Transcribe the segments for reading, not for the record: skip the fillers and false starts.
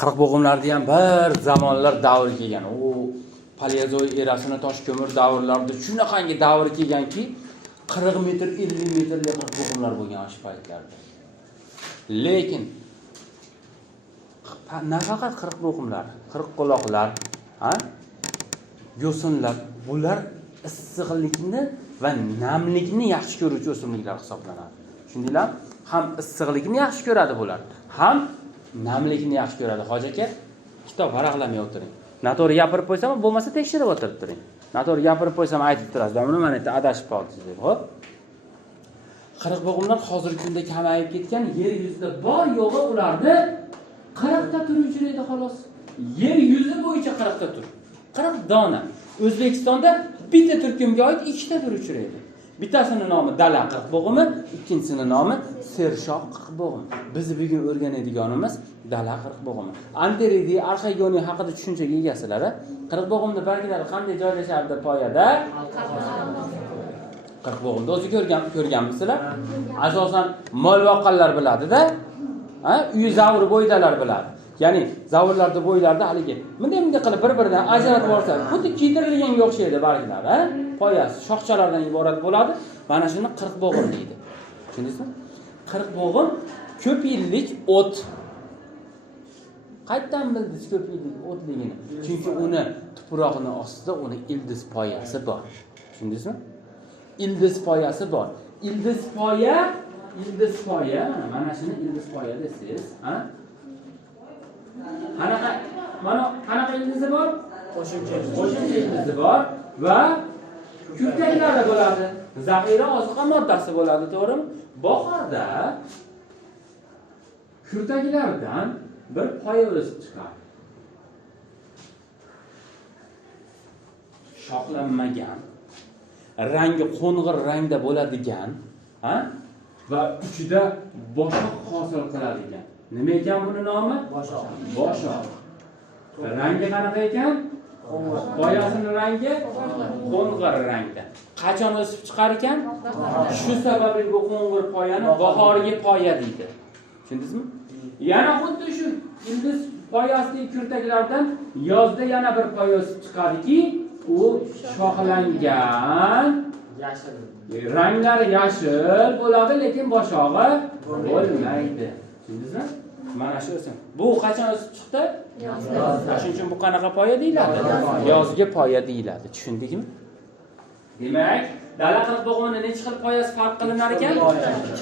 Qirq bo'g'imlarni ham bir zamonlar davri kelgan. U Paleozoy erasini tosh ko'mir davrlarida shunaqangi davr kelganki, 40 metr, 50 metrli qirq bo'g'imlar bo'lgan o'sha paytlarda. Lekin nafaqat qirq bo'g'imlar, qirq quloqlar, yo'sinlar, bular issiqlikni va namlikni yaxshi ko'ruvchi o'simliklar hisoblanadi. Tushundinglarmi? Ham issiqlikni yaxshi ko'radi bular, ham namlikni yaxshi ko'radi. Hoji aka, kitob varaqlamay o'tiring. Noto'g'ri gapirib qo'ysam, bo'lmasa tekshirib o'tirib turing. Noto'g'ri gapirib qo'ysam aytib turasiz. Buni mana bitta adashib qoldingiz deb, xo'p? Qirq bo'g'imlar hozirgi kunda kamayib ketgan, yer yuzida bor yo'g'i ularni 40 ta turi uchraydi xolos. Yer yuzi bo'yicha 40 ta tur. 40 dona. O'zbekistonda bitta turkumga oid 2 ta tur uchraydi. Bittasining nomi dala qirq bo'g'imi, ikkinchisining nomi sershoq qirq bo'g'im. Biz bugun o'rganadiganimiz dala qirq bo'g'imi. Anteridiy arxeogoniy haqida tushunchaga egasizlar. Qirq bo'g'imning barglari qanday joylashardi poyada? Qirq bo'g'imni o'zi ko'rganmisizlar? Asosan mol boqqanlar biladi-da. Uy zavri bo'ydalar biladi. Ya'ni zavrlarda bo'ylarda haligi bunday qilib bir-biridan ajratib olsa, xuddi kiydirilganga o'xshaydi barglar, poyasi shoxchalardan iborat bo'ladi. Mana shuni 40 bo'g'im deydi. Tushundingizmi? 40 bo'g'im ko'p yillik o't. Qayerdan bildingiz ko'p yillik o'tligini? Chunki uni tuproqning ostida uni ildiz poyasi bor. Tushundingizmi? Ildiz poyasi bor. Ildiz poya, mana shuni ildiz poya desiz, Qanaqa ildizi bor? Qo'shimcha ildizi bor va kurtaklari bo'ladi. Zaxira oziqa moddasi bo'ladi, to'g'rimi? Bahorda kurtaklardan bir poya o'sib chiqadi. Shoxlanmagan, rangi qo'ng'ir rangda bo'ladigan, va ichida boshoq hosil qiladigan. Nima ekan buni nomi? Boshoq. Rangi qanaqa ekan? Poyasining rangi qo'ng'ir rangda. Qachon o'sib chiqar ekan? Shu sababli bu qo'ng'ir poyani bahorgi poya deydi. Tushundingizmi? Yana xuddi shu ildiz poyasidagi kurtaklardan yozda yana bir poya o'sib chiqadiki, u shoxlangan, yashil. Ranglari yashil bo'ladi, lekin boshog'i bo'lmaydi. Tushundingizmi? Mana shu o'sim. Bu qachon o'sib chiqdi? Yozda. Shuning uchun bu qanaqa poya deyiladi? Yozgi poya deyiladi. Tushundingizmi? Demak, dala qirq bo'g'imining necha xil poyasi farq qilinar ekan? 2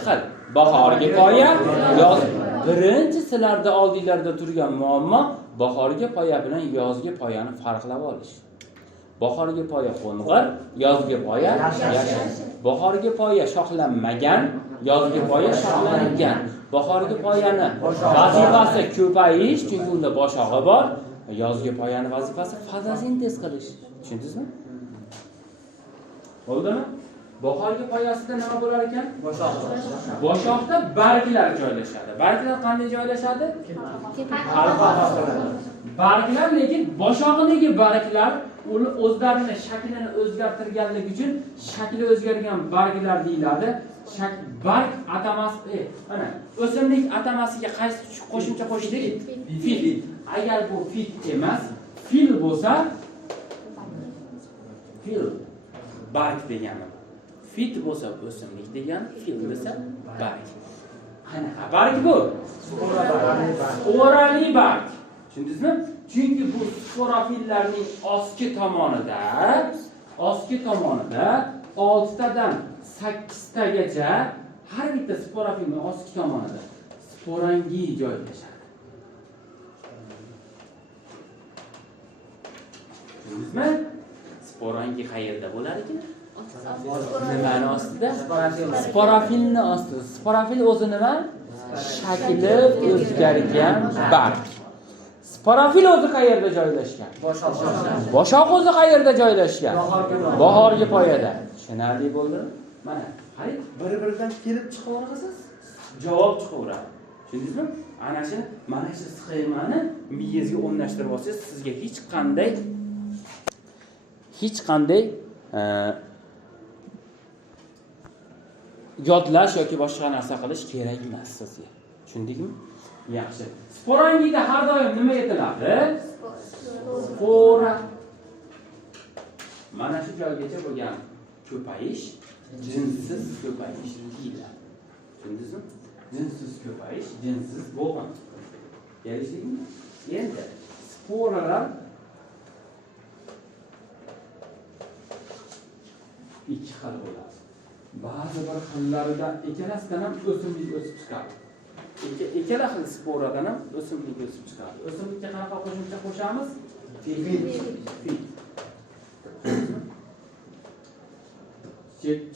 xil. Bahorgi poya, yoz. Birinchi sizlarda oldinglarda turgan muammo bahorgi poya bilan yozgi poyani farqlab olish. Bahorgi poya qo'ng'ir, yozgi poya yashil. Bahorgi poya shoxlanmagan, yozgi poya shoxlangan. Bahorgi poyani vazifasi ko'payish, chunki unda boshog'i bor. Yozgi poyani vazifasi fotosintez qilish. Tushundingizmi? Bo'ldimi? Bahorgi poyasida nima bo'lar ekan? Boshoq. Boshoqda barglar joylashadi. Barglar qanday joylashadi? Barglar, lekin boshog'idagi barglar o'zlarini shaklini o'zgartirganligi uchun shakli o'zgargan barglar deyiladi. Barg atamasi, mana o'simlik atamasiga qaysi qo'shimcha qo'shdik? Fil. Agar bu fit emas, fil bo'lsa, fil barg degani. Fit bo'lsa o'simlik degani, fil bo'lsa barg. Qanaqa barg bu? Sporali barg. Tushundingizmi? Chunki bu sporofillarning ostki tomonida 6 tadan 8 tagacha har bitta sporofilning ostki tomonida sporangi joylashadi. Tushundingizmi? Sporangi qayerda bo'lar ekan? Nimani ostida? Sporofilni ostida. Sporofil o'zi nima? Shakli o'zgargan barg. Sporofil o'zi qayerda joylashgan? Boshoq o'zi qayerda joylashgan? Bahorgi poyada. Tushunarli bo'ldimi? Mana, qarang, bir-biridan kelib chiqaverasiz, javob chiqaveradi. Tushundingizmi? Ana shu mana shu sxemani miyangizga o'rnashtirib olsangiz, sizga hech qanday yodlash yoki boshqa narsa qilish kerak emas sizga. Tushundingizmi? Yaxshi. Sporangida har doim nima aytiladi? Spora. Mana shu joygacha bo'lgan ko'payish jinsiz ko'payish deyiladi. Tushundingizmi? Jinsiz ko'payish, jinsiz bo'g'in. Kelishdingmi? Endi sporalar ikki xil bo'ladi. Ba'zi bir xillaridan ikkalasidan ham o'simlik o'sib chiqadi. Ikkala xil sporadan ham o'simlik o'sib chiqadi. O'simlikka qanaqa qo'shimcha qo'shamiz? Fit.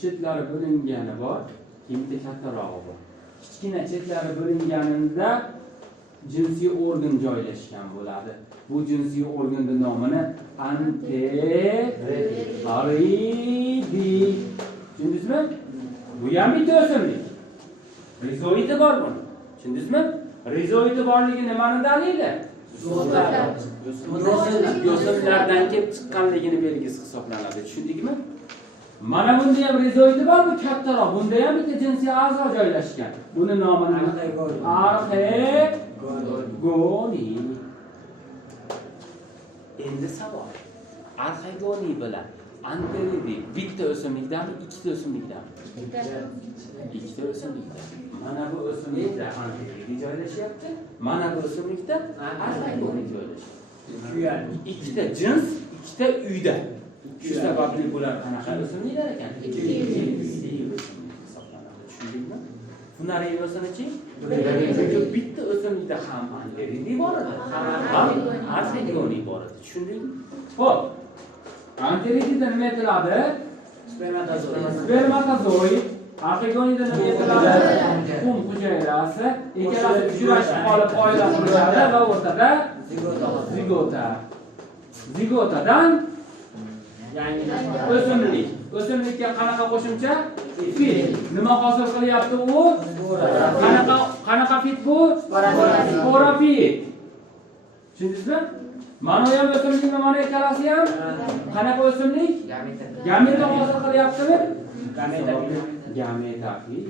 Chetlari bo'lingani bor, bitta kattarog'i bor. Kichkina chetlari bo'linganida jinsiy organ joylashgan bo'ladi. Bu jinsiy organning nomini anteridi. Tushundingizmi? Bu ham bitta o'simlik. Rizoidi bor buni. Tushundingizmi? Rizoidi borligi nimani dalili? Yo'sinlardan kelib chiqqanligini belgisi hisoblanadi. Tushundingizmi? Mana bunda ham rizoidi bor, bu kattaroq. Bunda ham bitta jinsiy a'zo joylashgan. Buni nomini arxegoni. Endi savol. Arxegoni bilan anteridi bitta o'simlikdami, ikkita o'simlikdami? Ikkita o'simlikda. Mana bu o'simlikda anteridi joylashyapti. Mana bu o'simlikda arxegoni joylashyapti. Ikkita jins, ikkita uyda. Shu sababli bular qanaqa o'simliklar ekan? Tushundingmi? Funariy o'simlikchi? Chunki bitta o'simlikda ham anteridi bor edi, ham arxegoni bor edi. Tushundingmi? Xo'p. Anteridida nima aytiladi? Spermatozoid. Arxegonida nima aytiladi? Qum hujayrasi. Ikkalasi uchrashib qolib oila qurishadi va o'rtada zigota. Zigotadan o'simlik. O'simlikka qanaqa qo'shimcha? Fit. Nima hosil qilyapti u? Qanaqa fit bu? Sporofit. Tushundingizmi? Mana ham o'simlikmi, mana ikkalasi ham? Qanaqa o'simlik? Gameta hosil qilyaptimi? Gametafit.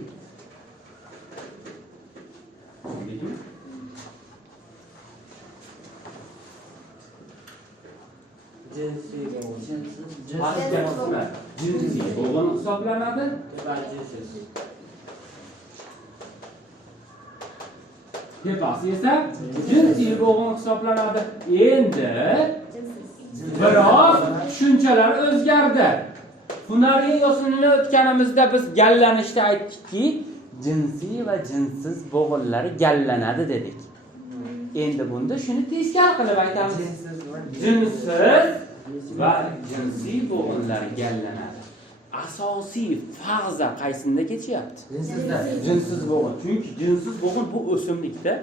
Jinsiy bo'g'in hisoblanadi. Tepasi esa jinsiy bo'g'in hisoblanadi. Endi biroq tushunchalar o'zgardi. Funariy yo'sinini o'tganimizda biz gallanishda aytdikki, jinsiy va jinsiz bo'g'inlar gallanadi dedik. Endi bunda shuni teskari qilib aytamiz. Jinsiz va jinsiy bo'g'inlar gallanadi. Asosiy farza qaysinda kechyapti? Jinsiz bo'g'in. Chunki jinsiz bo'g'in bu o'simlikda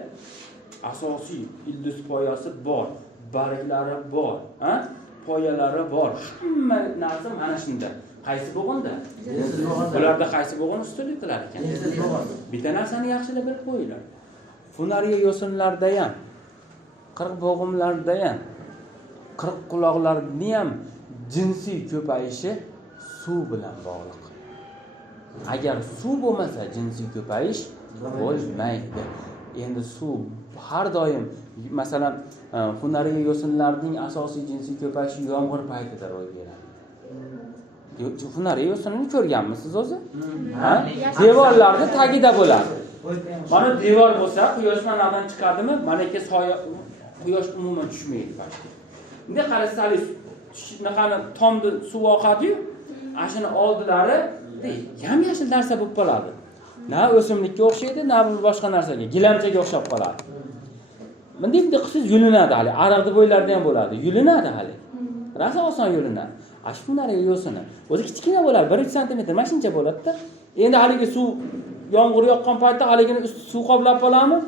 asosiy ildiz poyasi bor, barglari bor, poyalari bor. Hamma narsa mana shunda. Qaysi bo'g'inda? Jinsiz bo'g'inda. Bularda qaysi bo'g'in ustunlik qilar ekan? Jinsiz bo'g'in. Bitta narsani yaxshilab bilib qo'yinglar. Funariy yo'sinlarda ham, qirq bo'g'imlarda ham, qirq quloqlarning ham jinsiy ko'payishi suv bilan bog'liq. Agar suv bo'lmasa, jinsiy ko'payish bo'lmaydi. Endi suv har doim, masalan, funariy yo'sinlarning asosiy jinsiy ko'payishi yomg'ir paytida ro'y beradi. Funariy yo'sinini ko'rganmisiz o'zi? Ha? Devorlarning tagida bo'ladi. Mana devor bo'lsa, quyosh manadan chiqadimi? Manaki soya, quyosh umuman tushmaydi pastga. Bunday qarasangiz, shunaqani tomda suv oqadi-yu, ashuni oldilari yam-yashil narsa bo'lib qoladi. Na o'simlikka o'xshaydi, na boshqa narsaga, gilamchaga o'xshab qoladi. Bunday qilsangiz yulinadi hali, ariqni bo'ylarida ham bo'ladi. Yulinadi hali. Rosa oson yulinadi. Ashunday yo'sini. O'zi kichkina bo'ladi, 1 sm, mana shuncha bo'ladi-da. Endi haligi suv yomg'ir yoqqan paytda haligini usti suv qoplab qolamiz.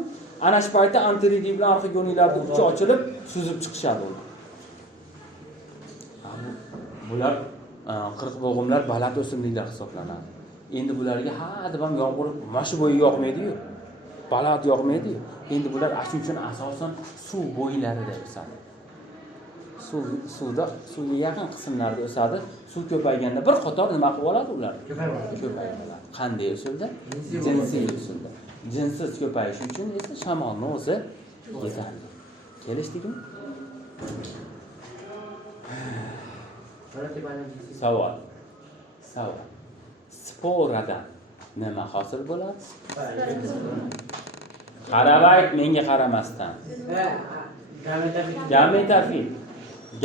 Ana shu paytda anteridi bilan arxegonilarning uchi ochilib, suzib chiqishadi ular. Bular qirq bo'g'imlar baland o'simliklar hisoblanadi. Endi bularga deb ham yomg'ir mashi bo'yi yoqmaydi-yu. Baland yoqmaydi-yu. Endi bular shuning uchun asosan suv bo'ylarida o'sadi. Suvga yaqin qismlarda o'sadi. Suv ko'payganda bir qator nima qilib oladi ular? Ko'payadi. Qanday usulda? Jinsiy usulda. jinsiz ko'payishi uchun esa shamolni o'zi yetarli. Kelishdikmi? Savol. Sporadan nima hosil bo'ladi? Qaravayt menga qaramasdan. Gametofit.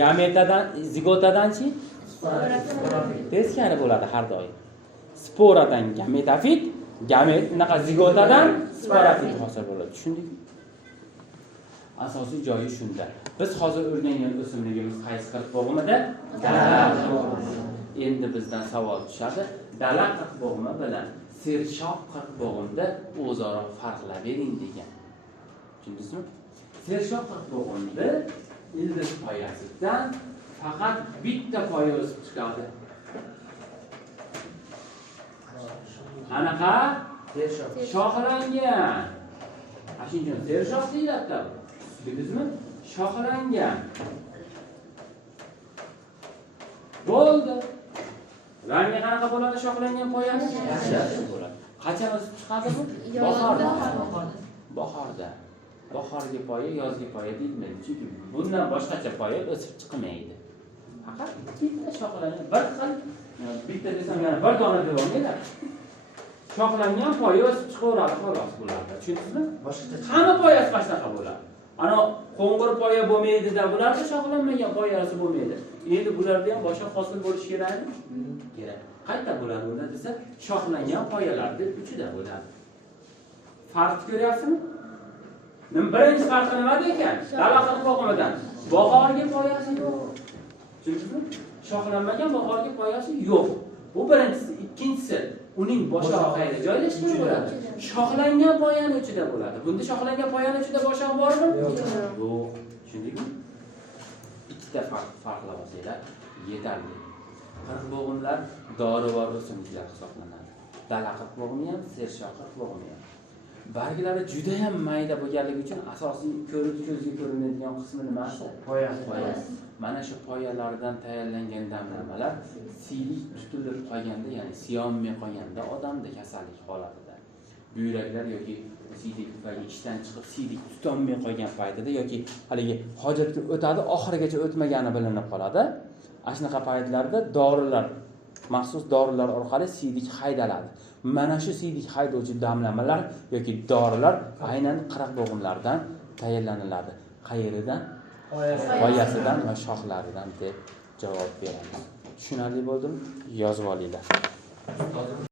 Gametadan, zigotadan-chi? Teskari bo'ladi har doim. Sporadan gametofit, unaqa zigotadan sporafit hosil bo'ladi. Tushundingmi? Asosiy joyi shunda. Biz hozir o'rgangan o'simligimiz qaysi qirq bo'g'imida? Dala bo'g'imi. Endi bizdan savol tushadi. Dala qirq bo'g'imi bilan sershoq qirq bo'g'imda o'zaro farqlab bering degan. Tushundingizmi? Sershoq qirq bo'g'imda ildiz poyasidan faqat bitta poya o'sib chiqadi. Qanaqa? Shoxlangan. Ashuncha sershoq deyiladi. Bildingizmi? Shoxlangan. Bo'ldi. Rangi qanaqa bo'ladi shoxlangan poyani? Yaxshi bo'ladi. Qachon o'sib chiqadi bu? Bahorda. Bahorgi poya, yozgi poya deyilmaydi. Chunki bundan boshqacha poya o'sib chiqmaydi. Faqat bitta shoxlangan, bir xil, bitta desam yana bir dona deb olmaydi. Shoxlangan poya o'sib chiqaveradi xolos bularda. Tushundingizmi? Boshqacha hamma poyasi qanaqa bo'ladi? Ana qo'ng'ir poya bo'lmaydi-da, bularda shoxlanmagan poyasi bo'lmaydi. Endi bularda ham boshqa hosil bo'lishi kerakmi? Kerak. Qayerda bo'ladi unda desa, shoxlangan poyalarda uchida bo'ladi. Farq ko'ryapsizmi? Birinchi farqi nimada ekan? Dala qirq bo'g'imidan bahorgi poyasi yo'q. Tushundingizmi? Shoxlanmagan bahorgi poyasi yo'q. Bu birinchisi, ikkinchisi uning boshoq qayerda joylashgan bo'ladi? Shoxlangan poyaning ichida bo'ladi. Bunda shoxlangan poyaning ichida boshoq bormi? Yo'q. Tushundingmi? Ikkita farqlab olsanglar yetarli. Qirq bo'g'imlar dorivor o'simliklar hisoblanadi. Dala qirq bo'g'imi ham, sershoq qirq bo'g'imi ham. Barglari juda ham mayda bo'lganligi uchun asosiy ko'zga ko'rinadigan qismi nimasi? Poyasi. Mana shu poyalardan tayyorlangan damlamalar siydik tutilib qolganda, ya'ni siyolmay qolganda odamda kasallik holatida, buyraklar yoki siydik tufayli ishdan chiqib siydik tutolmay qolgan paytida yoki haligi hojatga o'tadi, oxirigacha o'tmagani bilinib qoladi. Ana shunaqa paytlarda dorilar, maxsus dorilar orqali siydik haydaladi. Mana shu siydik haydovchi damlamalar yoki dorilar aynan qirq bo'g'imlardan tayyorlaniladi. Qayeridan? Poyasidan va shoxlaridan deb javob beramiz. Tushunarli bo'ldimi? Yozib olinglar.